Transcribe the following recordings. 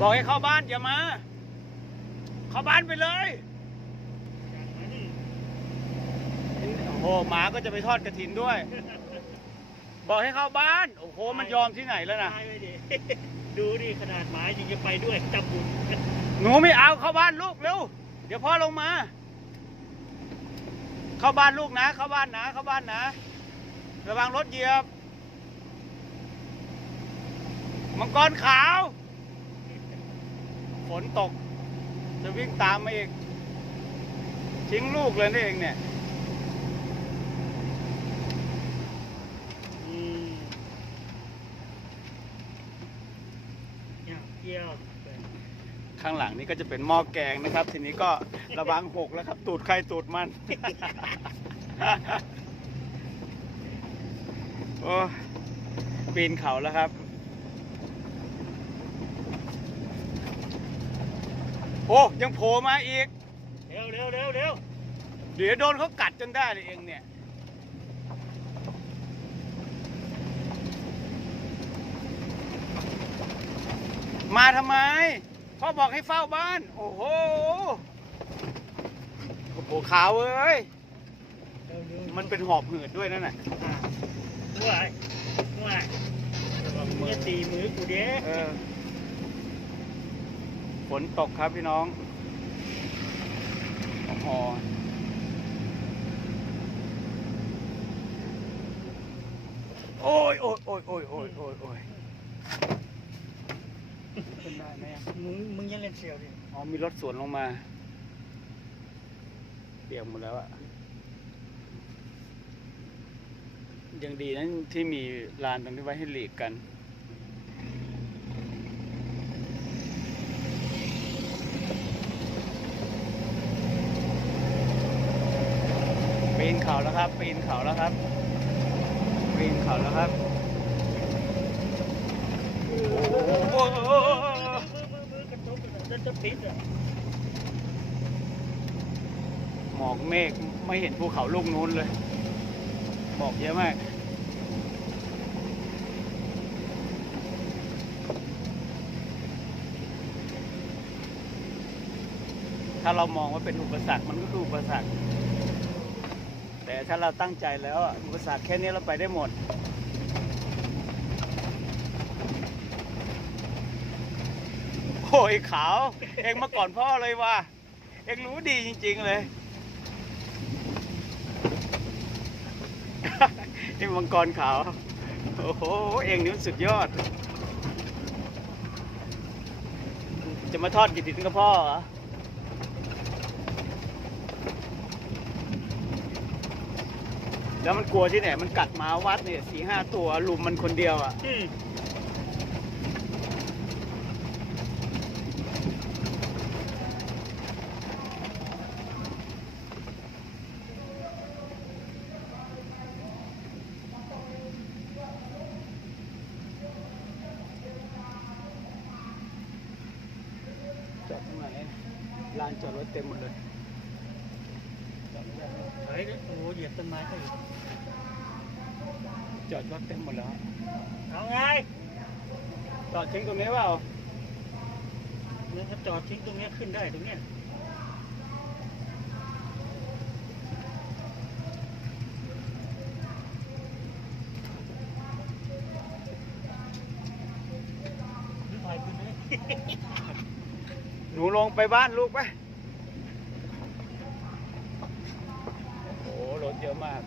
บอกให้เข้าบ้านอย่ามา เข้าบ้านไปเลยโอ้โหหมาก็จะไปทอดกระถินด้วย บอกให้เข้าบ้าน โอ้โห มันยอมที่ไหนแล้วนะตายไปดิดูดิขนาดหมายังจะไปด้วยจับบุญหนูไม่เอาเข้าบ้านลูกเร็วเดี๋ยวพ่อลงมา เข้าบ้านลูกนะ เข้าบ้านนะ เข้าบ้านนะ ระวังรถเหยียบ มังกรขาว ฝนตก จะวิ่งตามมาอีก ทิ้งลูกเลยนี่เองเนี่ยเกี่ยวข้างหลังนี่ก็จะเป็นหม้อแกงนะครับ ทีนี้ก็ระวังหกแล้วครับ ตูดใครตูดมัน โอ้ปีนเขาแล้วครับ โอ้ยังโผล่มาอีก เร็วเร็วเร็วเร็วเดี๋ยวโดนเขากัดจนได้เลยเองเนี่ย มาทำไมพ่อบอกให้เฝ้าบ้าน โอ้โห โอ้โหขาวเอ้ย เร็วเร็วมันเป็นหอบหืดด้วยนั่นน่ะ อะว่ายว่ายระวังมือตีมือกูเด้เออ ฝนตกครับพี่น้องโอ้โหโอ้ยโอ้ยโอ้ยโอ้ยโอ้ยโอ้ยโอ้ยขึ้นได้ไหมอะมึงมึงยังเล่นเสียวดิอ๋อมีรถสวนลงมา เปียกหมดแล้วอะยังดีนะที่มีลานตรงนี้ไว้ให้หลีกกัน เขาแล้วครับ ปีนเขาแล้วครับ ปีนเขาแล้วครับโอ้โหมือมือมือกระตุกจะจะปิดอะหมอกเมฆไม่เห็นภูเขาลูกนู้นเลย หมอกเยอะมากถ้าเรามองว่าเป็นอุปสรรคมันก็คืออุปสรรค ถ้าเราตั้งใจแล้วอุปสรรคแค่นี้เราไปได้หมด โอ้ยขาว เองมาก่อนพ่อเลยว่ะ เองรู้ดีจริง ๆ เลยนี่มังกรขาว โอ้โห เองนี่มันสุดยอด จะมาทอดกี่ดินกับพ่อเหรอ แล้วมันกลัวที่ไหนมันกัดหมาวัดเนี่ยสี่ห้าตัวลุมมันคนเดียวอะอืมจอดตรงไหนลานจอดรถเต็มหมดเลยจอดไม่ได้ เฮ้ยโอ้โหเหยียบต้นไม้ก็อีก จอดรถเต็มหมดแล้ว เอาไง จอดทิ้งตรงนี้เปล่าเนี่ยถ้าจอดทิ้งตรงเนี้ยขึ้นได้ตรงเนี้ยหรือถ่ายขึ้นไหมหนูลงไปบ้านลูกไป โอ้โหรถเยอะมาก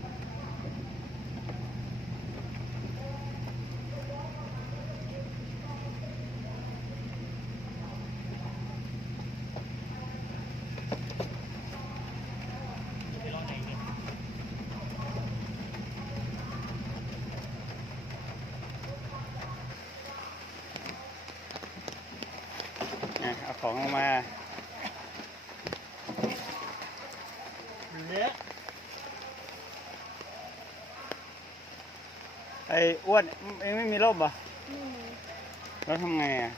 ไปรอไหนเนี่ย นะเอาของลงมา เหลือไอ้อ้วนเองไม่มีร่มเหรอแล้วทำไงอะ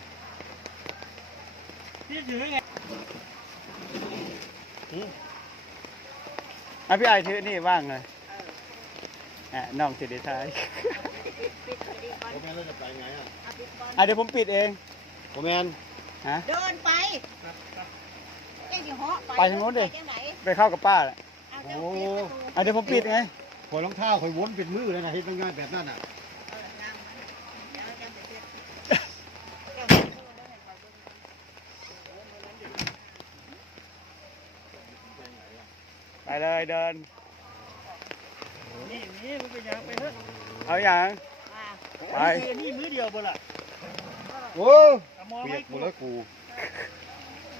พี่ถือไงอะพี่ไอถือนี่ว่างเลยอะน้องติดในท้ายปิดพอดีก่อนโอแมนเราจะไปไงอะเอาปิดก่อนอะเดี๋ยวผมปิดเองโอแมนฮะเดินไปแกอยู่เหาะไปทางโน้นดิไปจังไหนไปเข้ากับป้าแหละ เอาเดี๋ยวปิดประตูอะเดี๋ยวผมปิดไงขอยรองเท้าขอยวนเป็นมือเลยนะเฮ็ดง่ายๆแบบนั้นอะเออน้ำมันเดี๋ยวจะไปเช็ดเดี๋ยวไปเลยเดิน นี่นี่มันเป็นยังไปเถอะเอาอย่างมาไปคือนี่มือเดียวบ่ล่ะโอ้เอามอเปีไม่ยกหมกูดแล้วกู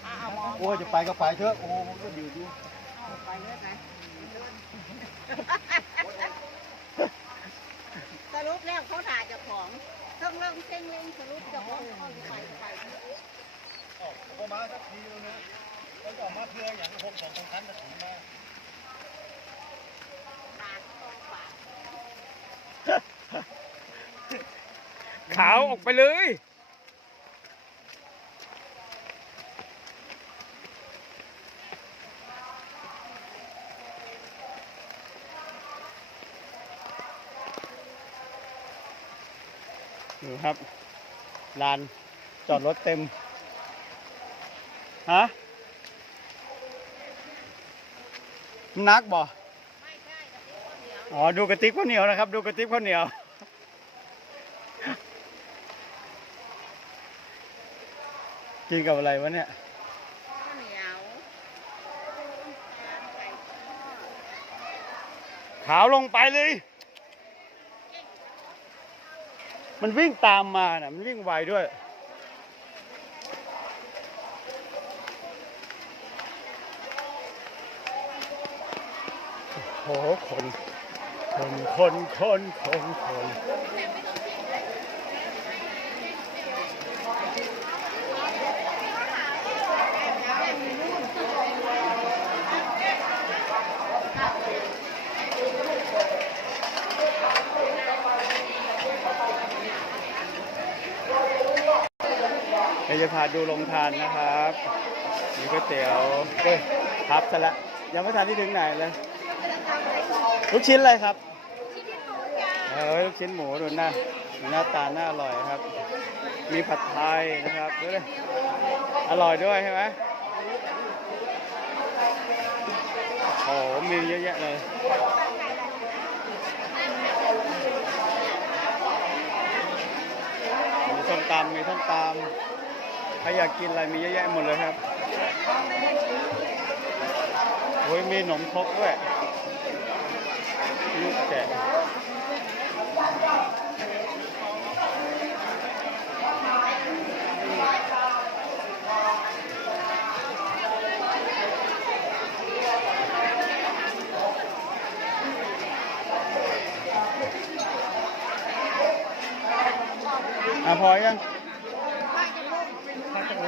เอาเอามองโอ้จะไปก็ไปเถอะโอ้มันก็ดีอยู่เอาไปเลยไป สรุปแล้วเขาถ่ายเจ้าของต้องเริ่มเส้นเล่งสรุปเจ้าของเขาไปไปออกมาสักทีแล้วนะแล้วก็มาเพื่ออย่างหกสองสองชั้นจะถึงมาขาวออกไปเลย ลานจอดรถเต็ม ฮะมันนักบ่ไม่ใช่กะทิข้าวเหนียวอ๋อ ดูกระติกข้าวเหนียวนะครับ ดูกระติกข้าวเหนียว กินกับอะไรวะเนี่ยข้าวเหนียวน้ำไก่ทอดขาวลงไปเลย มันวิ่งตามมาน่ะ มันวิ่งไวด้วย โอ้โหคน คน คน คน คนคน เดี๋ยวจะพาดูโรงทานนะครับมีก๋วยเตี๋ยวเฮ้ยพับซะละยังไม่ทันที่ถึงไหนเลยลูกชิ้นอะไรครับเออลูกชิ้นหมูดูหน้าหน้าตาหน่าอร่อยครับ มีผัดไทยนะครับดูดิอร่อยด้วยใช่ไหมโอ้โหมีเยอะแยะเลยมีส้มตำมีส้มตำ ใครอยากกินอะไรมีเยอะแยะหมดเลยครับโอ้ยมีขนมครกด้วยลูกแกะอะพอยัง มาจากไหน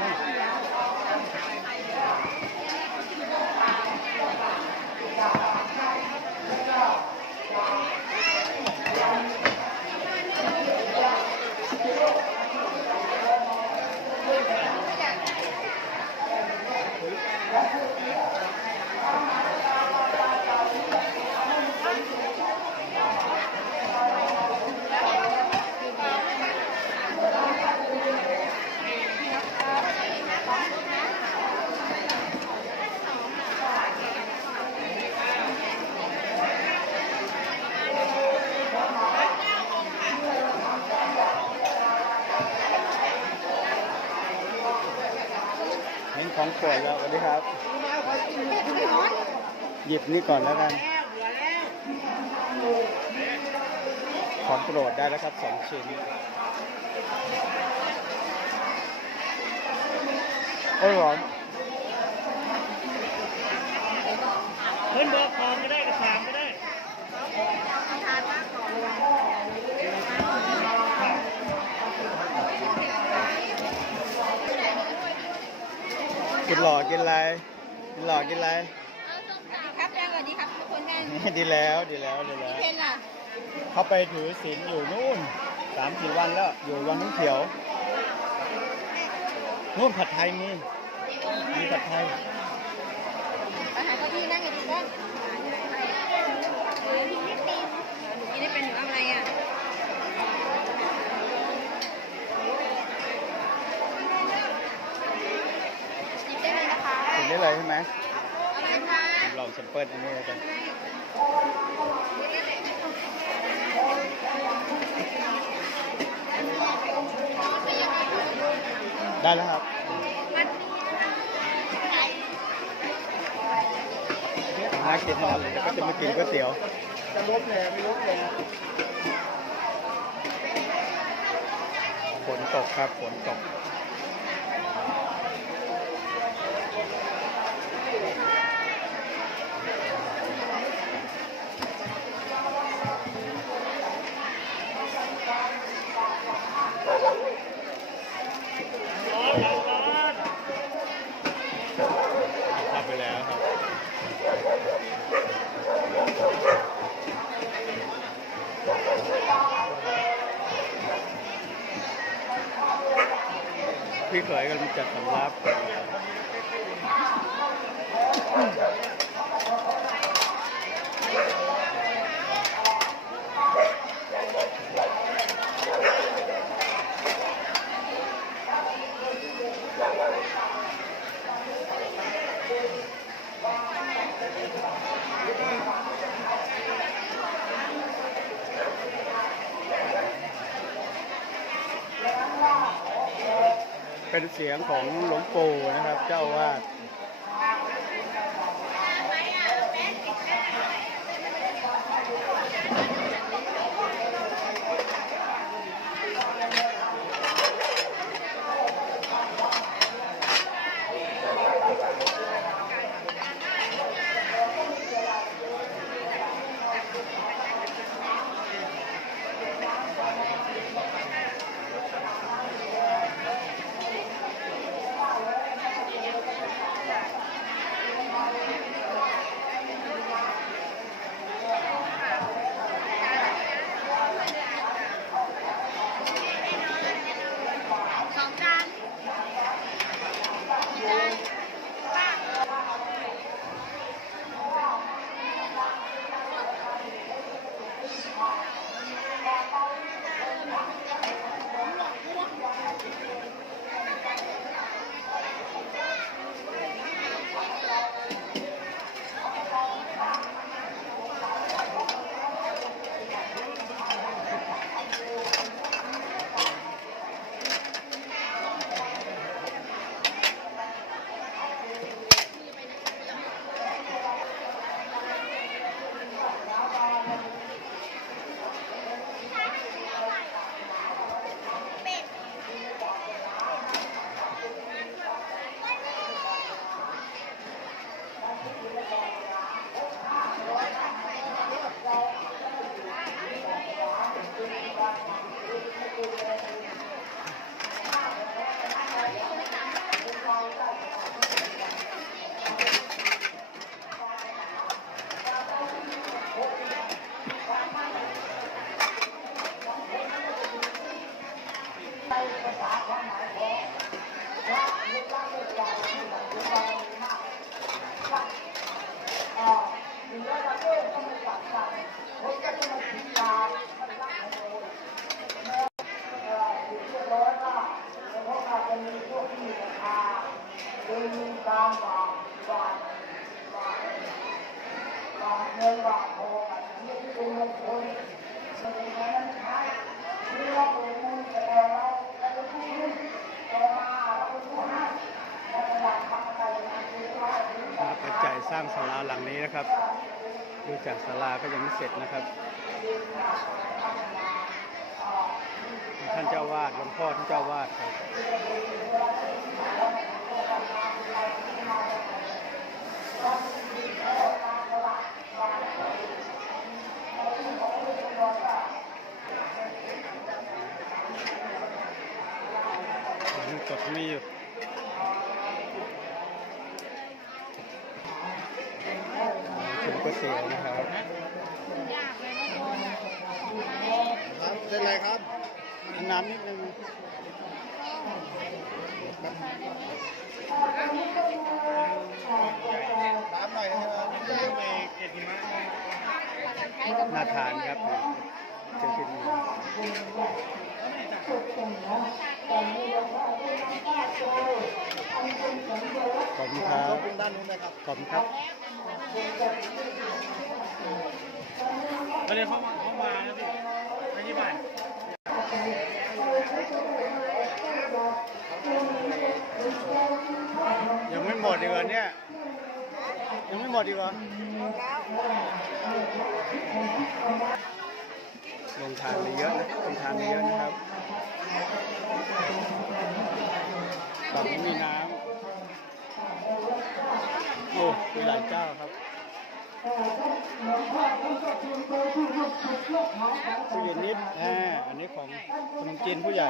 เห็นของโปรดแล้วสวัสดีครับ หยิบ นี่ก่อนแล้วกัน ของโปรดได้แล้วครับสองชิ้น โอ้ยหรอเพิ่นบอกทองก็ได้กระสามก็ได้กินหล่อกินอะไรกินหล่อกินอะไร ครับสวัสดีครับทุกคนกัน นี่ ดีแล้วดีแล้วดีแล้วเพนล่ะเขาไปถือศีลอยู่นู่นสามสี่วันแล้ว อยู่วันน้ำเขียวนู่นผัดไทยมีมีผัดไทยไปหาเก้าอี้นั่งกันดีกว่าหนูกินได้เป็นหนูเอาอะไรอะนี้เลยใช่ไหมอะไรคะ ลองแซมเปิลอันนี้แล้วกัน ได้แล้วครับน่ากินมากเลยแล้วก็จะมากินก๋วยเตี๋ยว จะลบแหล่ไม่ลบแหล่ฝนตกครับฝนตก ร้อนร้อนร้อน เข้าไปแล้วครับ พี่เขยกำลังจัดสำรับ เสียงของหลวงปู่นะครับ เจ้าอาวาด ปัจจัยสร้างศาลาหลังนี้นะครับ ดูจากศาลาก็ยังไม่เสร็จนะครับ ท่านเจ้าวาดหลวงพ่อท่านเจ้าวาดครับ ยัง กดไม่หยุดชิมก๋วยเตี๋ยวนะครับเป็นไรครับ น้ำนิดนึงามหน่อยนะครับเรื่องเมฆเกติมะน่าทานครับเจ้าชิ้นนี้ขออบคุณครับขอบคุณด้านนู้นนะครับขอบคุณครับไปเลยเข้ามาเข้ามานะพี่ไปที่บ้าน ยังไม่ หมดดีกว่าเนี่ยยังไม่หมดดีกว่าลงทานมีเยอะนะลงทานมีเยอะนะครับฝั่งนี้มีน้ำโอ้มีหลายเจ้าครับผู้ใหญ่นิดอ่าอันนี้ของขนมจีนผู้ใหญ่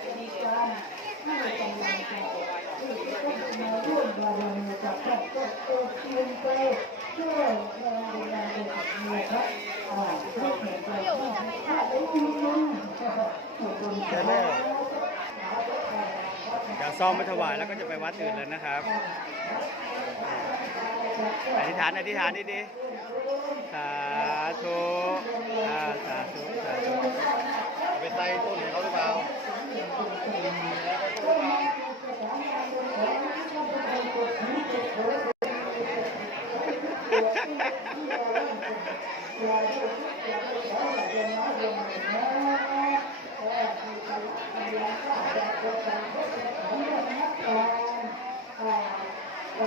เดี๋ยวซ่อมไปถวายแล้วก็จะไปวัดอื่นเลยนะครับอธิษฐานอธิษฐานดีๆสาธุสาธุสาธุไปใส่ต้นเขาหรือเปล่า Ha ha ha! ต้อ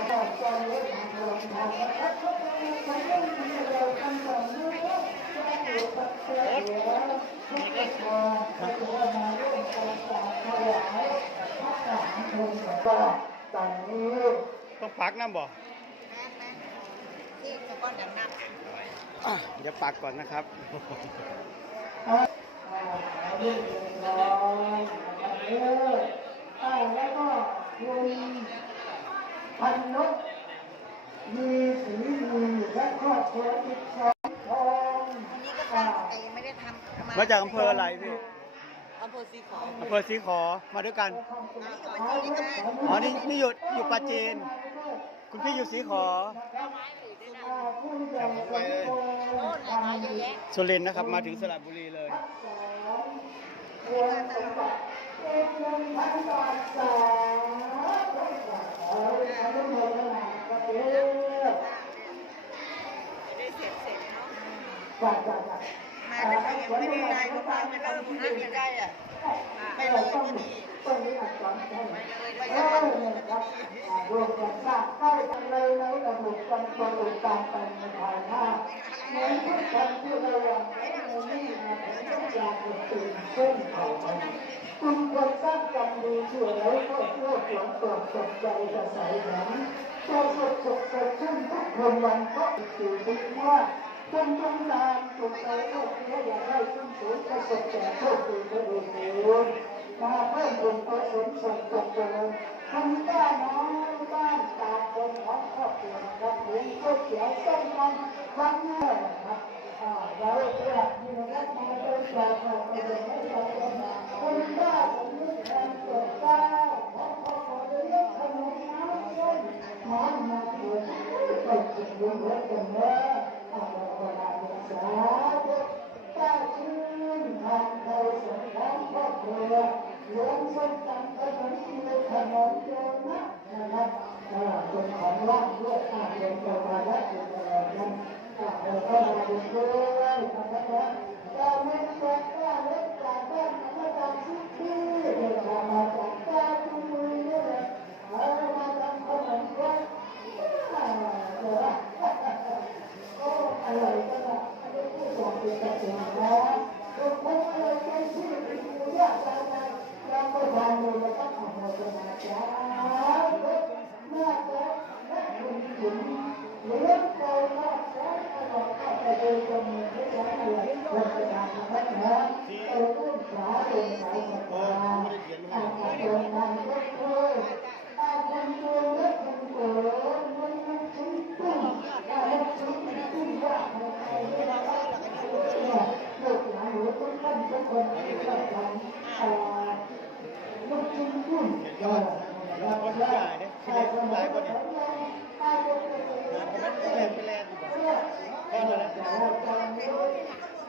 งปักน้ำบ่ที่เฉพาะดังนั้นอะเดี๋ยวปักก่อนนะครับแล้วก็คุณ พันนกมีสีมือและครอบครัวอีกสองคนอันนี้ก็ตั้งแต่ยังไม่ได้ทำมาจากอำเภออะไรพี่อำเภอสีขออำเภอศรีขอมาด้วยกันอันนี้ก็มีอ๋อนี่นี่อยู่อยู่ปราจีน คุณพี่อยู่ศรีขอไปเลยโน่นน่ะมาเยอะแยะสุรินทร์นะครับ มาถึงสระบุรีเลย มาแล้วก็ยังไม่ได้ไลน์ก็มาไม่เริ่มนั่งใกล้อะไปเลยก็ดี ตรงนี้อักษรแค่ไปเลยเอเลอยนครับรวมกันสร้างเข้กันเลยในระบบกันประตูการไปในภายหน้าเหมือนทุกคนที่เรายังไม่ได้นี่นะผมอยากจะตื่นเต้นเขาไปคุณควรสร้างกรรมดีช่วยแล้วก็เพื่อผลตรวจสดใจจะใสหนังใจสดสดสดชื่นทุกคนวันก็อีกสี่ปีว่าจงจงนานสุขใจโลกนี้อย่าได้สิ้นสูญประสบแต่โชคดีก็ดีเถิด มาเพิ่มบุญกุศลส่งตกเจริญทำได้น้อยบ้านตาคนของครอบครัวนะครับหรือก๋วเตี๋ยวต้มยำวันนี้นะครับอ่าเราเพื่อที่นะครับมาเป็นปลาทองเป็นให้เราคนบ้าผมนึกแทนเกิดเก้าขอขอขอได้ยกขนมน้ำส้มน้ำมาเถิดไปกินบุญแล้วกันเนอะเอาเวลาเป็นสาธุตาชื่นทางไทยสงฆ์ของครอบครัว เลี้ยงส้มตำขนมจีนขนมโยนนะนะครับอ่าเป็น ของว่างด้วยอ่าเป็นตัวมาและเป็นตัวนั้นอ่าเราก็มาดูด้วยนะครับเราไม่เกิดว่าเล็กจากบ้านมาจากทุกที่เดินทางมาจากตาจุมือเนี่เอามาทำขนมครกอ่าเดี๋ยวนโอ้อร่อยจังอ่พูดบอกเป็นกระสือนะ เป็นสายตาอาจจะเป็นนายก็เพื่ออาจจะเป็นเล็กเป็นโตมันมันชิ้นตึ้งอาจจะชิ้นตึ้งว่าใครไม่ได้ลูกหลานหรือต้นต้นทุกคนที่ต้องการลูกชิ้นตึ้งยอดเราก็ได้ใครก็ได้ก็ได้ใครก็ได้ก็ได้ก็ได้ก็ได้